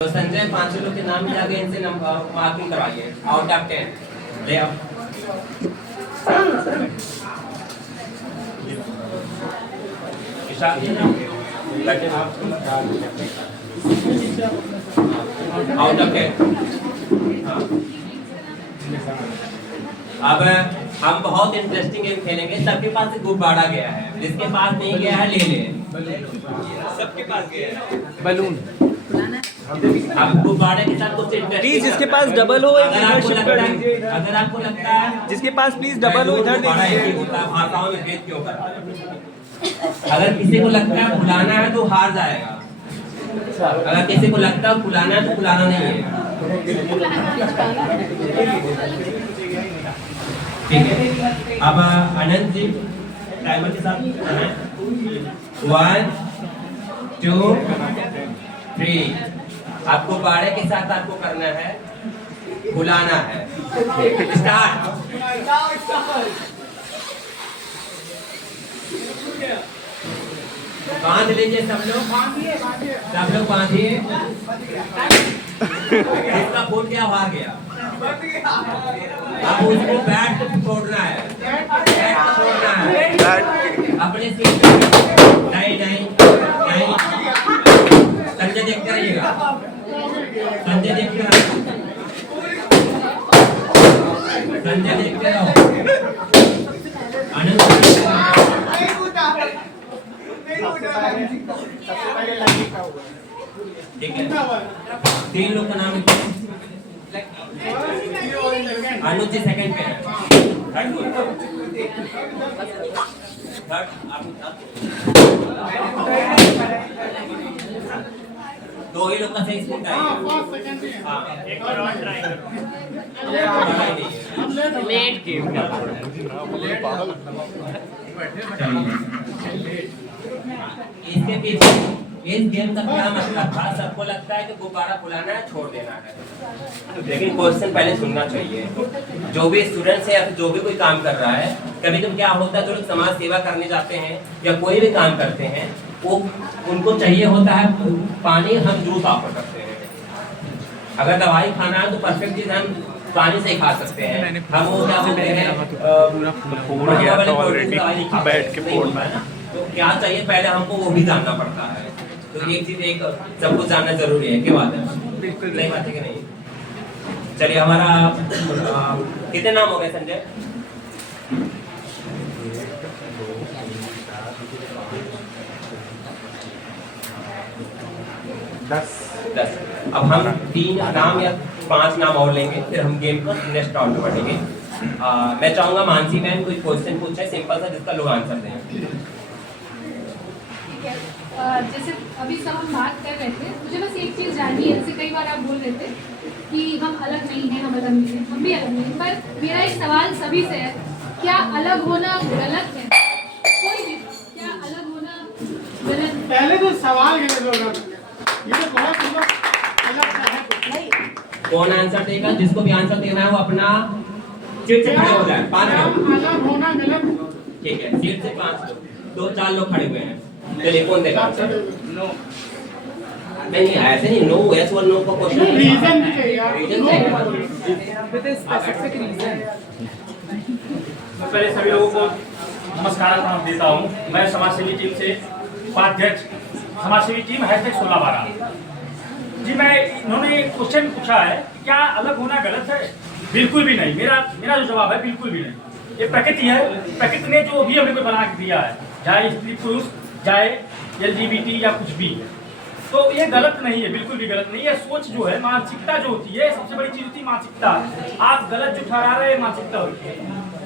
तो संजय 5 लोग के नाम लिया गया, इनसे मार्किंग करवाइए आउट ऑफ 10 ले आओ। Out of 10। अब हम बहुत इंटरेस्टिंग गेम खेलेंगे। सबके पास एक गुब्बारा गया है, जिसके पास नहीं गया है ले ले। सबके पास गया है बलून। अब गुब्बारे के साथ कुछ प्लीज जिसके पास डबल हो अगर आपको लगता है जिसके पास प्लीज डबल हो इधर देखिए। भाषाओं में भेद क्यों करता है? अगर किसी को लगता है फुलाना है तो हार जाएगा, अगर किसी को लगता है फुलाना है तो फुलाना नहीं है। ठीक है, अब अनंत जी टाइमर के साथ 1 2 3 आपको बाड़े के साथ आपको करना है, फुलाना है। स्टार्ट। बांध लीजिए सब लोग बांधिए। इसका फूट गया, हार गया। अब उसको बैट छोड़ना है, अपने सीट पे। नहीं संजय देखते रहिएगा, संजय देखते रहो। आनंद ठीक है, 3 लोग का नाम अनुज जी सेकंड पे है। दो ही लोग का सही स्कोर है। एक और ट्राई करो। लेट गेम इसके पीछे इस गेम का क्या मतलब था? सबको लगता है कि गुब्बारा फुलाना है, छोड़ देना है, लेकिन क्वेश्चन पहले सुनना चाहिए। जो भी स्टूडेंट्स है या फिर जो भी कोई काम कर रहा है, कभी कभी क्या होता है, जो लोग समाज सेवा करने जाते हैं या कोई भी काम करते हैं, वो उनको चाहिए होता है पानी, हम जूस ऑफर करते हैं। अगर दवाई खाना है तो परफेक्ट चीज हम पानी से ही खा सकते हैं। हम वो क्या बोलते हैं, बैठ के फोड़ना। तो क्या चाहिए पहले हमको वो भी जानना पड़ता है। तो एक चीज एक सब कुछ जानना जरूरी है। क्या बात है? बिल्कुल सही बात है कि नहीं? चलिए, हमारा कितने नाम हो गए संजय? 10। अब हम 3 नाम या 5 नाम और लेंगे, फिर हम गेम को नेक्स्ट राउंड में बढ़ेंगे। मैं चाहूंगा मानसी मैम कोई क्वेश्चन पूछे सिंपल सा, जिसका लोग आंसर दें। जैसे अभी सब हम बात कर रहे थे, मुझे बस एक चीज़ जाननी है। जैसे कई बार आप बोल रहे थे कि हम अलग नहीं हैं, हम अलग नहीं हैं, हम भी अलग नहीं हैं, पर मेरा एक सवाल सभी से है, क्या अलग होना गलत है? कोई भी, क्या अलग होना गलत है? पहले तो सवाल ये तो बहुत अलग है। कौन आंसर देगा? जिसको भी आंसर देना है वो अपना सीट से खड़े हो जाए। 5 लोग। अलग होना गलत। ठीक है, सीट से 5 लोग, 2-4 लोग खड़े हुए हैं। चलिए, कौन देगा आंसर? नहीं ऐसे नहीं, नो यस और नो का क्वेश्चन। रीजन चाहिए, रीजन चाहिए। मैं पहले सभी लोगों को नमस्कार देता हूँ। मैं समाज सेवी टीम से उपाध्यक्ष, समाज सेवी टीम #1612 जी। मैं इन्होंने क्वेश्चन पूछा है, क्या अलग होना गलत है? बिल्कुल भी नहीं। मेरा जो जवाब है बिल्कुल भी नहीं। ये प्रकृति है, प्रकृति ने जो भी हमें को बना के दिया है, चाहे स्त्री पुरुष, चाहे LGBT या कुछ भी, तो ये गलत नहीं है, बिल्कुल भी गलत नहीं है। सोच जो है, मानसिकता जो होती है, सबसे बड़ी चीज होती है मानसिकता। आप गलत जो ठहरा रहे हैं, मानसिकता होती है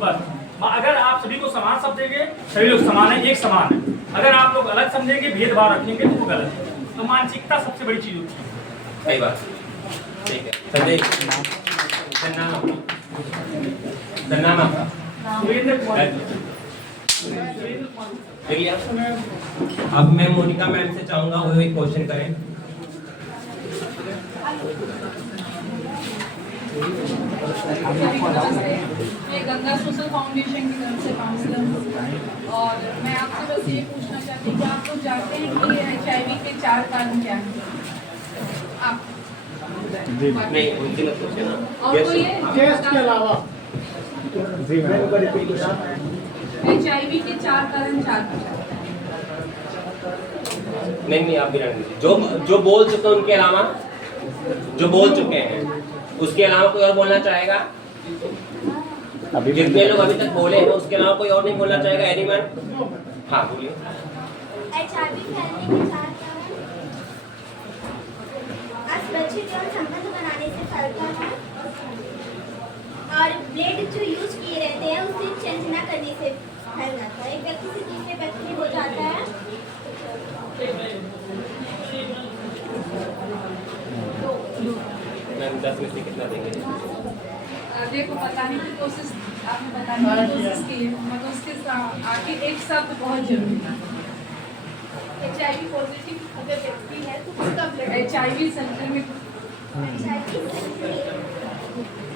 बस। अगर आप सभी को समान समझेंगे, सभी लोग समान है, एक समान है। अगर आप लोग अलग समझेंगे, भेदभाव रखेंगे, तो वो गलत है। तो मानसिकता सबसे बड़ी चीज होती है। सही बात। ठीक है संजय, नाम आपका? अब मैं मोनिका मैम से चाहूंगा वो एक क्वेश्चन करें। ये गंगा सोशल फाउंडेशन की तरफ से काउंसलर, और मैं आपसे बस ये पूछना चाहती हूँ कि आप लोग जानते हैं कि HIV के 4 कारण क्या हैं? आप नहीं उनकी मत पूछे ना। और Yes, कोई sir. है? टेस्ट के अलावा HIV के 4 कारण 4 नहीं आप भी रहने दीजिए। जो बोल चुके हैं उनके अलावा, जो बोल चुके हैं उसके अलावा कोई और बोलना चाहेगा? जितने लोग अभी तक बोले हैं उसके अलावा कोई और नहीं बोलना चाहेगा? एनीवन? हाँ बोलिए। HIV फैलने के 4 कारण असुरक्षित और संबंध बनाने से फैलता है, और ब्लेड जो यूज किए रहते हैं उसे चेंज ना करने से फैल जाता है। एक व्यक्ति से दूसरे व्यक्ति में हो जाता है। मैम 10 में से कितना देंगे? देखो बताने की कोशिश आपने बताने की कोशिश की है, मगर उसके आगे एक शब्द बहुत जरूरी है। HIV पॉजिटिव अगर व्यक्ति है तो उसका HIV संक्रमित HIV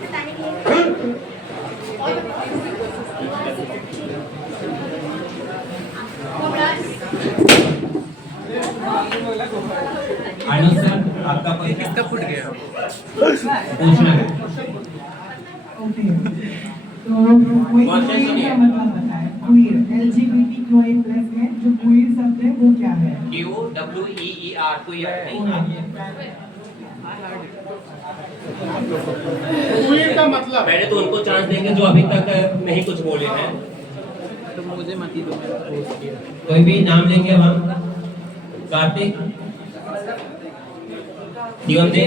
बताने के लिए और बताने की आनंद सर आपका कोई किसका फुट गया? पूछना है। तो कोई का मतलब बताए क्वीर LGBTQI+ है जो क्वीर शब्द है वो क्या है? QWEER कोई नहीं। क्वीर का मतलब पहले तो उनको चांस देंगे जो अभी तक नहीं कुछ बोले हैं। तो मुझे मत ही दो, मैं पोस्ट किया। कोई भी नाम लेंगे अब हम? कार्तिक, शिवम जी,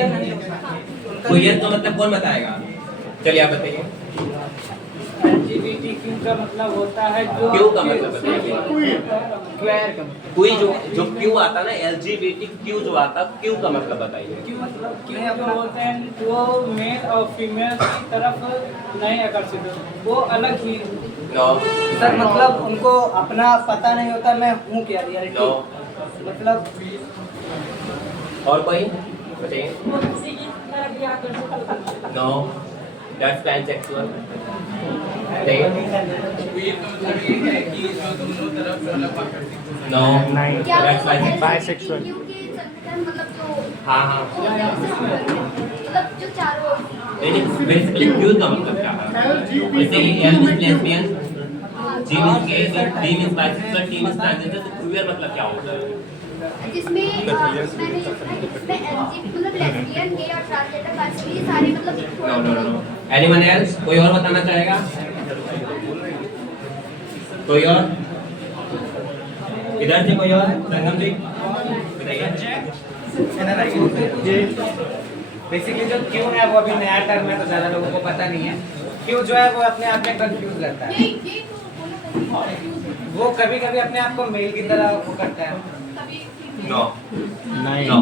कोई है तो मतलब कौन बताएगा? चलिए आप बताइए। LGBTQ का मतलब होता है जो क्यों का मतलब बताइए। क्वेयर का मतलब कोई जो क्यों आता ना LGBTQ जो आता क्यों का मतलब बताइए। क्यों मतलब क्यों जो होते हैं वो मेल और फीमेल की तरफ नहीं आकर्षित होते, वो अलग ही। नो सर मतलब उनको अपना पता नहीं होता मैं हूँ क्या नो। रियलिटी मतलब। और कोई बताइए। No that's pansexual. नो क्या दैट्स बाइसेक्सुअल क्योंकि मतलब जो हाँ हाँ मतलब जो चारों नहीं बेसिकली क्यों का मतलब क्या है? जैसे L is lesbian, G is gay, D is bisexual, T is transgender, तो queer मतलब क्या होता है? जिसमें मैंने इसमें LGBT मतलब लेस्बियन गे और ट्रांसजेंडर बाइसेक्सुअल सारे मतलब no no no. Anyone else? कोई और बताना चाहेगा? कोई और? इधर से कोई और? संगम जी बताइए। बेसिकली जो क्यों है वो अभी नया टर्म है तो ज़्यादा लोगों को पता नहीं है। क्यों जो है वो अपने आप में कंफ्यूज रहता है, ये तो बोलो वो कभी कभी अपने आप को मेल की तरह वो करता है। नो नहीं नो।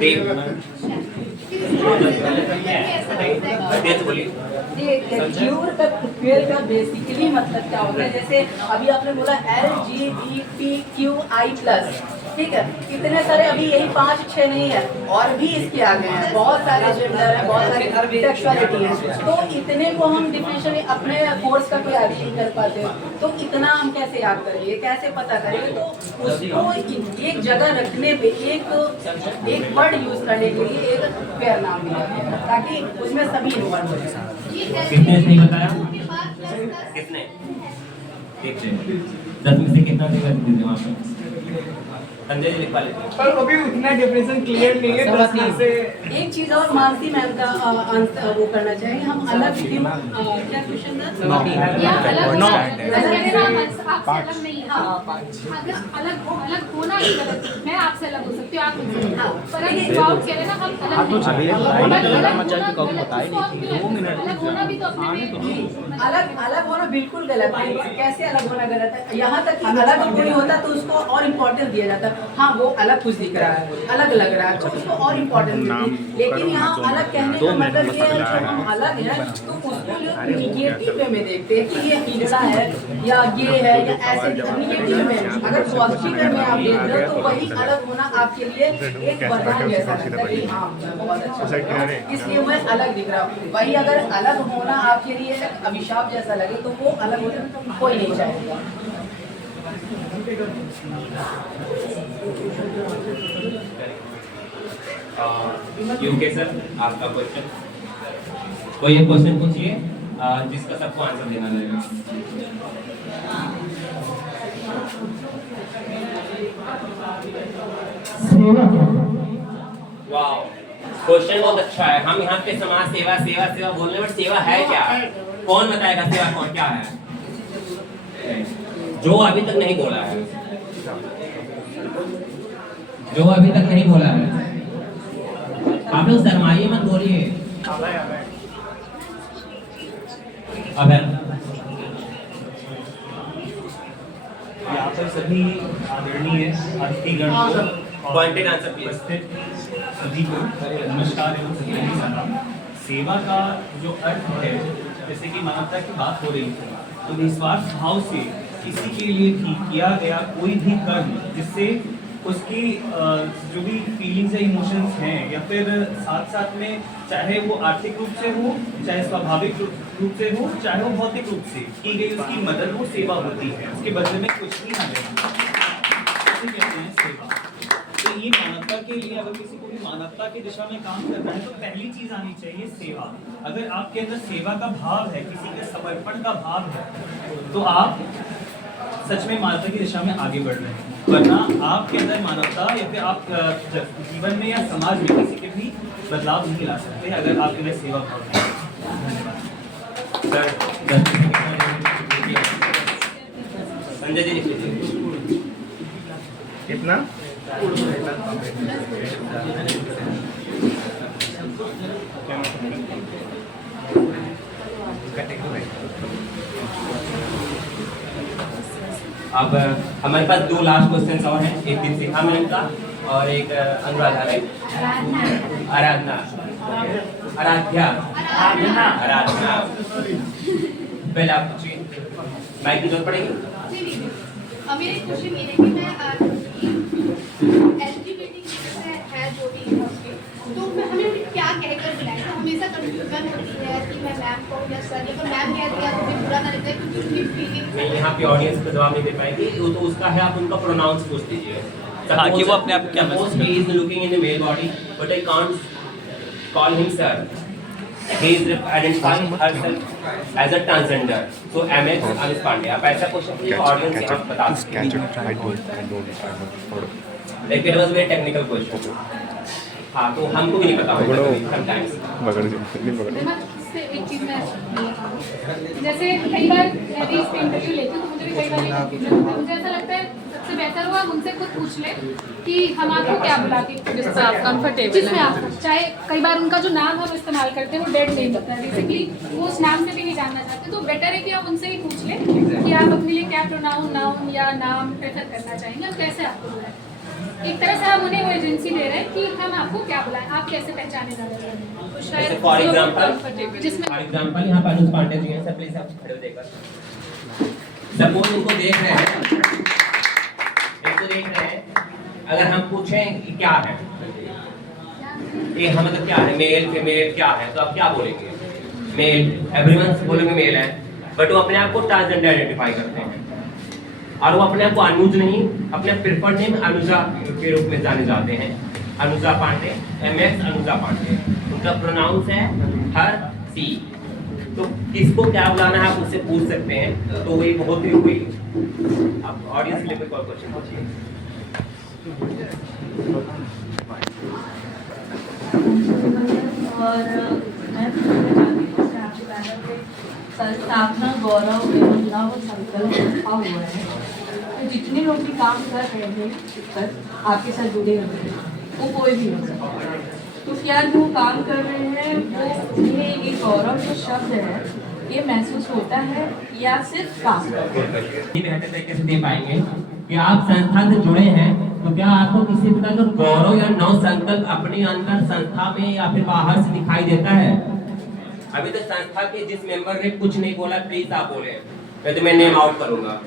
देव बोलिए। क्यूर का बेसिकली मतलब क्या होता है? जैसे अभी आपने बोला LGBTQI+, ठीक है, इतने सारे अभी यही 5-6 नहीं है, और भी इसके आगे हैं बहुत सारे जेंडर है, बहुत सारी सेक्सुअलिटी है। तो इतने को हम डिफरेंशियल अपने कोर्स का कोई आगे नहीं कर पाते, तो इतना हम कैसे याद करेंगे, कैसे पता करेंगे? तो उसको एक जगह रखने पे एक वर्ड यूज करने के लिए एक पेयर नाम दिया गया है, ताकि उसमें सभी इन्वॉल्व हो जाए। किसने नहीं बताया? किसने? ठीक है 10 में से कितना देगा दीजिए वहाँ पे? संजय जी लिखवा लेते हैं। पर अभी उतना डिफरेंशियल क्लियर नहीं है 10 में से। एक चीज और मानसी मैम का वो करना चाहिए, हम अलग क्यों क्या क्वेश्चन था? या अलग होना आपसे अलग नहीं। हाँ अगर अलग होना ही गलत, मैं आपसे अलग हो सकती हूँ, आप मुझसे अलग हो। पर अगर जॉब कह रहे ना हम अलग अलग होना भी तो अपने में अलग होना बिल्कुल गलत है। कैसे अलग होना गलत है? यहाँ तक कि अलग कोई होता तो उसको और इम्पोर्टेंस दिया जाता। हाँ वो अलग कुछ दिख रहा है, अलग लग रहा है, तो उसको और इम्पोर्टेंस मिलती। लेकिन यहाँ अलग कहने का मतलब ये है जो हम अलग हैं तो उसको लोग निगेटिव वे में देखते हैं कि ये हिजड़ा है या ये है या ऐसे निगेटिव में। अगर पॉजिटिव वे में आप देख रहे हो तो वही अलग होना आपके लिए एक वरदान जैसा लगता है कि हाँ बहुत अच्छा, इसलिए मैं अलग दिख रहा हूँ। वही अगर अलग होना आपके लिए अभिशाप जैसा लगे तो वो अलग होना कोई नहीं चाहेगा। यूके सर, आपका क्वेश्चन। कोई एक क्वेश्चन पूछिए जिसका सबको आंसर देना रहेगा। वाह, क्वेश्चन बहुत अच्छा है। हम यहाँ पे समाज सेवा सेवा सेवा बोलने में सेवा है क्या? कौन बताएगा सेवा कौन क्या है? जो अभी तक नहीं बोला है, जो अभी तक नहीं बोला है, आप लोग शर्माइए मत, बोलिए। अब यहाँ पर सभी आदरणीय अतिथिगण पॉइंटेड आंसर प्लीज। सभी को नमस्कार एवं सभी सलाम। सेवा का जो अर्थ है, जैसे कि मानवता की बात हो रही थी, तो निस्वार्थ भाव से किसी के लिए भी किया गया कोई भी कर्म जिससे उसकी जो भी फीलिंग्स या इमोशंस हैं, या फिर साथ साथ में चाहे वो आर्थिक रूप से हो, चाहे स्वाभाविक रूप से हो, चाहे वो भौतिक रूप से की गई उसकी मदद, वो सेवा होती है। उसके बदले में कुछ भी ना लेना, उसे कहते हैं सेवा। तो ये मानवता के लिए, अगर किसी को भी मानवता की दिशा में काम करना है, तो पहली चीज आनी चाहिए सेवा। अगर आपके अंदर सेवा का भाव है, किसी के समर्पण का भाव है, तो आप सच में मानवता की दिशा में आगे बढ़ रहे हैं। वरना आपके अंदर मानवता या फिर आप जीवन में या समाज में किसी के भी बदलाव नहीं ला सकते अगर आपके अंदर सेवा भाव है। संजय जी कितना? अब हमारे पास 2 लास्ट क्वेश्चन और हैं, एक दीपशिखा मैम का और एक अनुराधा है। आराधना, आराध्या, आराधना। पहले आप पूछिए, माइक की जरूरत पड़ेगी। मेरी क्वेश्चन ये है कि मैं एलजीबीटी है जो भी है, तो मैं हमें क्या कहकर बुलाएं? तो हमेशा कंफ्यूजन होती है कि मैं मैम को या सर, या मैम कह दिया तो फिर बुरा ना लगता है क्योंकि उनकी फीलिंग मैं यहाँ पे ऑडियंस को जवाब नहीं दे पाएगी, वो तो उसका है, आप उनका प्रोनाउंस पूछ लीजिए। हाँ, कि वो अपने आप क्या महसूस he is looking in the male body, but I can't call him sir. He is identifying herself as a transgender. So MX Anush Pandey, आप ऐसा क्वेश्चन कीजिए, ऑडियंस यहाँ बता सकते हैं। Like it was very technical question. हाँ, तो हमको भी नहीं पता होगा sometimes। इससे एक चीज़ मैं जैसे कई बार मैं भी इसका इंटरव्यू लेती हूँ, तो मुझे भी कई बार ये कंफ्यूजन होता है। मुझे ऐसा लगता है सबसे बेहतर हुआ उनसे खुद पूछ ले कि हम आपको क्या बुला के, जिसमें आप कंफर्टेबल, जिसमें आप चाहे कई बार उनका जो नाम हम इस्तेमाल करते हैं वो डेड नहीं होता है, बेसिकली वो उस नाम से भी नहीं जानना चाहते, तो बेटर है कि आप उनसे ही पूछ लें कि आप अपने लिए क्या प्रोनाउन, नाउन या नाम प्रेफर करना चाहेंगे और कैसे आपको बुलाएं। एक तरह से हम उन्हें वो एजेंसी दे रहे हैं कि हम आपको क्या बुलाएं, आप कैसे पहचाने जा रहे हैं। तो शायद फॉर एग्जांपल यहाँ पर अनुज पांडे जी हैं, सब प्लीज आप खड़े हो देकर। सपोज इनको देख रहे हैं, अगर हम पूछें कि क्या है ये, हम मतलब क्या है, मेल फीमेल क्या है, तो आप क्या बोलेंगे? मेल, एवरीवन बोलेंगे मेल है, बट वो अपने आप को ट्रांसजेंडर आइडेंटिफाई करते हैं और वो अपने आप को अनुज नहीं, अपने प्रेफर्ड नेम अनुजा के रूप में जाने जाते हैं। अनुजा पांडे, MX अनुजा पांडे, उनका प्रोनाउंस है हर, सी। तो किसको क्या बुलाना है आप उससे पूछ सकते हैं। तो वही बहुत ही कोई आप ऑडियंस लेवल पर क्वेश्चन पूछिए। और मैं आपके पैनल पे संस्थापना गौरव एवं नव संकल्प लिखा हुआ है, तो जितने लोग भी काम कर रहे हैं पर आपके साथ जुड़े हुए हैं, वो कोई भी हो सकता है, तो क्या जो काम कर रहे हैं वो उन्हें ये गौरव जो शब्द है ये महसूस होता है या सिर्फ काम बेहतर तरीके से दे पाएंगे कि आप संस्था से जुड़े हैं, तो क्या आपको किसी प्रकार का गौरव या नव संकल्प अपने अंदर संस्था में या फिर बाहर से दिखाई देता है? अभी तक संस्था के जिस मेंबर ने कुछ नहीं बोला, प्लीज आप बोले, मैं तो मैं नेम आउट करूंगा।